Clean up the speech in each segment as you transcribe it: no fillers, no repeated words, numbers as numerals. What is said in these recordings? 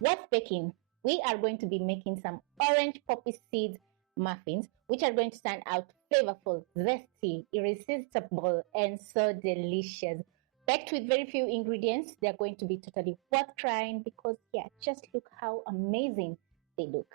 What's baking? We are going to be making some orange poppy seed muffins, which are going to stand out flavorful, zesty, irresistible, and so delicious. Baked with very few ingredients, they're going to be totally worth trying because, yeah, just look how amazing they look.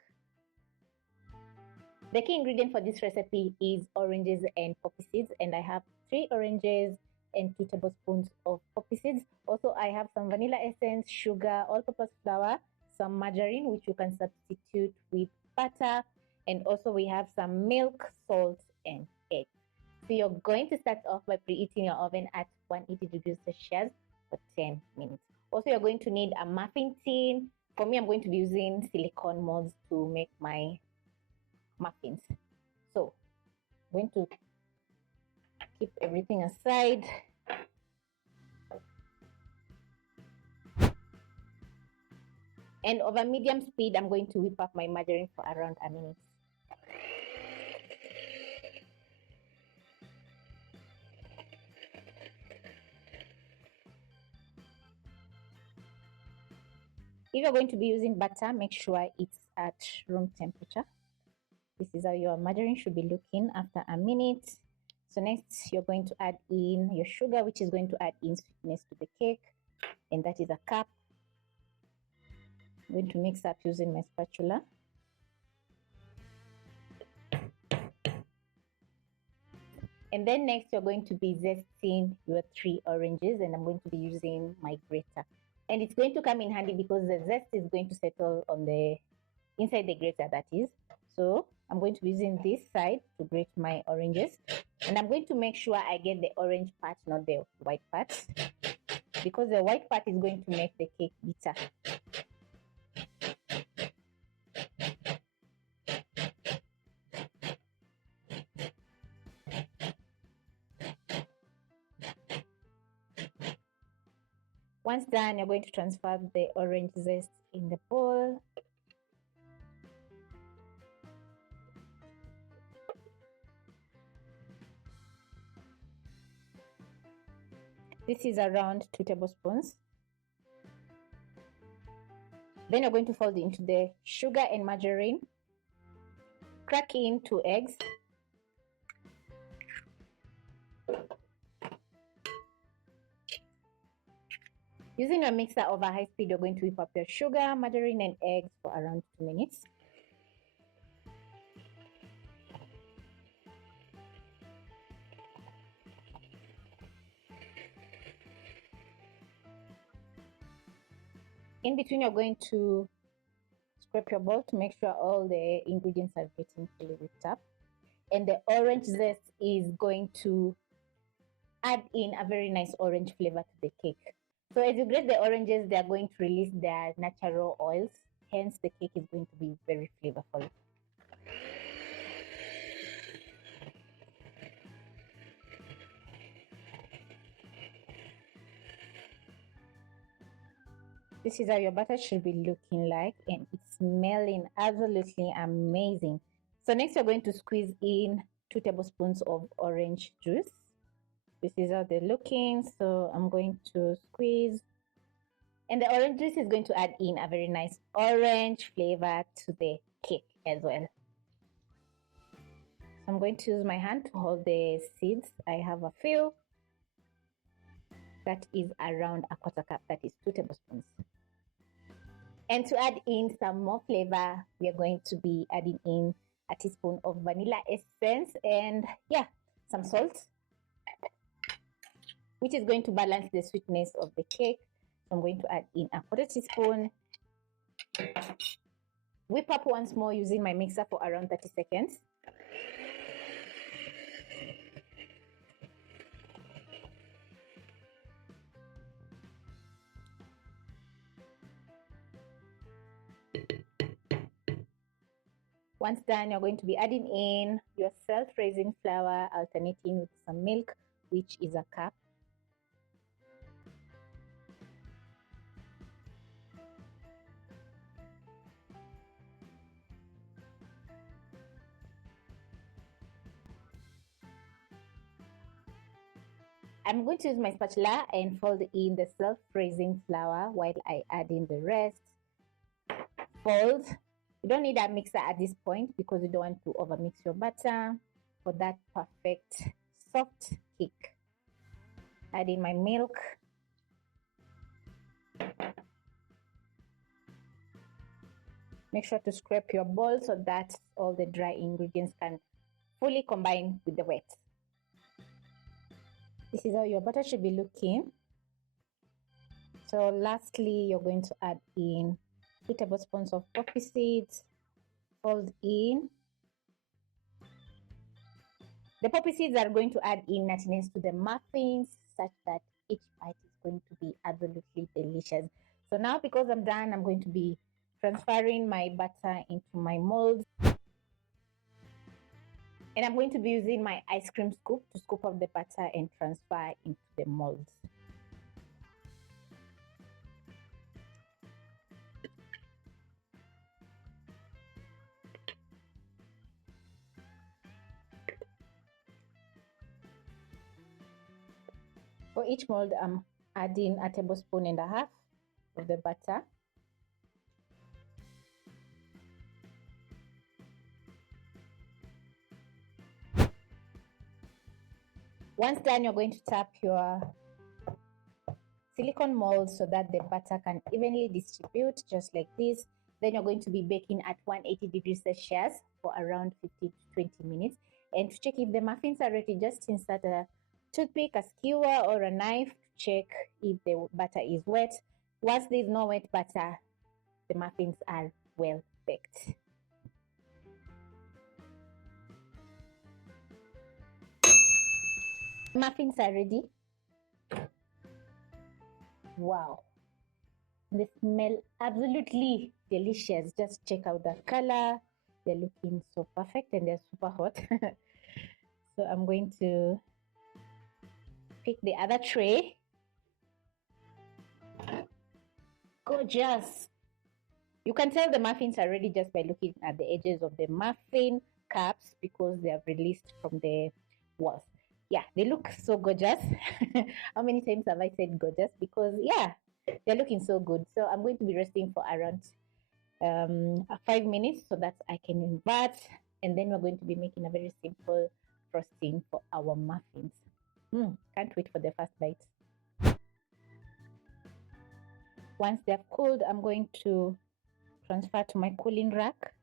The key ingredient for this recipe is oranges and poppy seeds, and I have 3 oranges and 2 tablespoons of poppy seeds. Also, I have some vanilla essence, sugar, all-purpose flour, some margarine, which you can substitute with butter, and also we have some milk, salt, and egg. So you're going to start off by preheating your oven at 180 degrees Celsius for 10 minutes. Also, you're going to need a muffin tin. For me, I'm going to be using silicone molds to make my muffins. So I'm going to keep everything aside. And over medium speed, I'm going to whip up my margarine for around a minute. If you're going to be using butter, make sure it's at room temperature. This is how your margarine should be looking after a minute. So next, you're going to add in your sugar, which is going to add in sweetness to the cake. And that is a cup. I'm going to mix up using my spatula. And then next, you're going to be zesting your 3 oranges, and I'm going to be using my grater. And it's going to come in handy because the zest is going to settle on the inside the grater, that is. So I'm going to be using this side to grate my oranges. And I'm going to make sure I get the orange part, not the white part, because the white part is going to make the cake bitter. Once done, you're going to transfer the orange zest in the bowl. This is around 2 tablespoons. Then you're going to fold into the sugar and margarine. Crack in 2 eggs. Using your mixer over high speed, you're going to whip up your sugar, margarine, and eggs for around 2 minutes. In between, you're going to scrape your bowl to make sure all the ingredients are getting fully whipped up. And the orange zest is going to add in a very nice orange flavor to the cake. So as you grate the oranges, they are going to release their natural oils. Hence, the cake is going to be very flavorful. This is how your butter should be looking like, and it's smelling absolutely amazing. So next, you're going to squeeze in 2 tablespoons of orange juice. This is how they're looking. So I'm going to squeeze. And the orange juice is going to add in a very nice orange flavor to the cake as well. So I'm going to use my hand to hold the seeds. I have a few. That is around a 1/4 cup. That is 2 tablespoons. And to add in some more flavor, we are going to be adding in a teaspoon of vanilla essence and, yeah, some salt, which is going to balance the sweetness of the cake. So I'm going to add in a 1/4 teaspoon. Whip up once more using my mixer for around 30 seconds. Once done, you're going to be adding in your self-raising flour, alternating with some milk, which is a cup. I'm going to use my spatula and fold in the self-raising flour while I add in the rest. fold. You don't need a mixer at this point because you don't want to overmix your butter for that perfect soft cake. Add in my milk. Make sure to scrape your bowl so that all the dry ingredients can fully combine with the wet. This is how your butter should be looking. So lastly, you're going to add in 2 tablespoons of poppy seeds. Fold in. The poppy seeds are going to add in nuttiness to the muffins such that each bite is going to be absolutely delicious. So now, because I'm done, I'm going to be transferring my butter into my mold. And I'm going to be using my ice cream scoop to scoop up the butter and transfer into the molds. For each mold, I'm adding 1.5 tablespoons of the butter. Once done, you're going to tap your silicone mold so that the butter can evenly distribute, just like this. Then you're going to be baking at 180 degrees Celsius for around 15 to 20 minutes. And to check if the muffins are ready, just insert a toothpick, a skewer, or a knife to check if the butter is wet. Once there's no wet butter, the muffins are well baked. Muffins are ready. Wow, they smell absolutely delicious. Just check out the color. They're looking so perfect and they're super hot. So I'm going to pick the other tray. Gorgeous. You can tell the muffins are ready just by looking at the edges of the muffin caps because they have released from the walls. Yeah, they look so gorgeous. How many times have I said gorgeous? Because yeah, they're looking so good. So I'm going to be resting for around 5 minutes so that I can invert, and then we're going to be making a very simple frosting for our muffins. Can't wait for the first bite. Once they're cooled, I'm going to transfer to my cooling rack,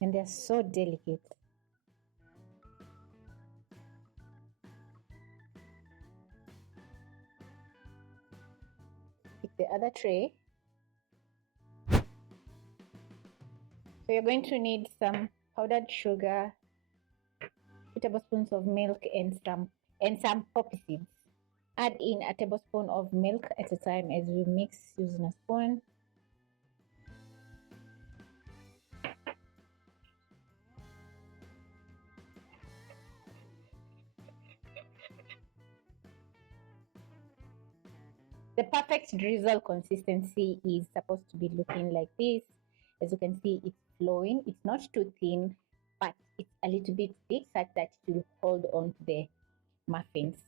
and they're so delicate. Pick the other tray. So you're going to need some powdered sugar, 2 tablespoons of milk, and some poppy seeds. Add in 1 tablespoon of milk at a time as you mix using a spoon. The perfect drizzle consistency is supposed to be looking like this. As you can see, it's flowing. It's not too thin, but it's a little bit thick such that it will hold on to the muffins.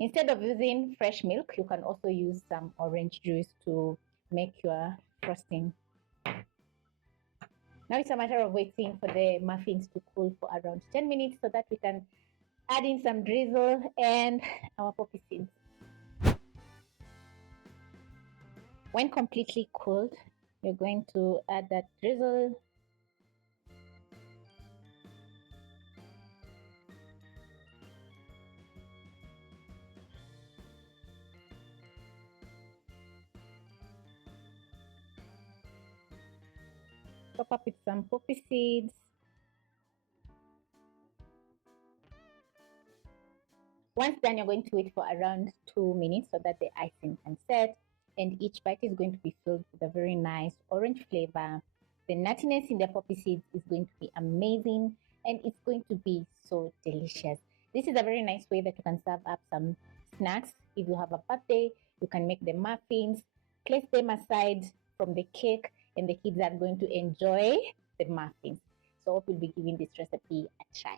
Instead of using fresh milk, you can also use some orange juice to make your frosting. Now it's a matter of waiting for the muffins to cool for around 10 minutes so that we can add in some drizzle and our poppy seeds. When completely cooled, you're going to add that drizzle. Top up with some poppy seeds. Once done, you're going to wait for around 2 minutes so that the icing can set. And each bite is going to be filled with a very nice orange flavor. The nuttiness in the poppy seeds is going to be amazing, and it's going to be so delicious. This is a very nice way that you can serve up some snacks. If you have a birthday, you can make the muffins, place them aside from the cake, and the kids are going to enjoy the muffins. So I hope you'll be giving this recipe a try.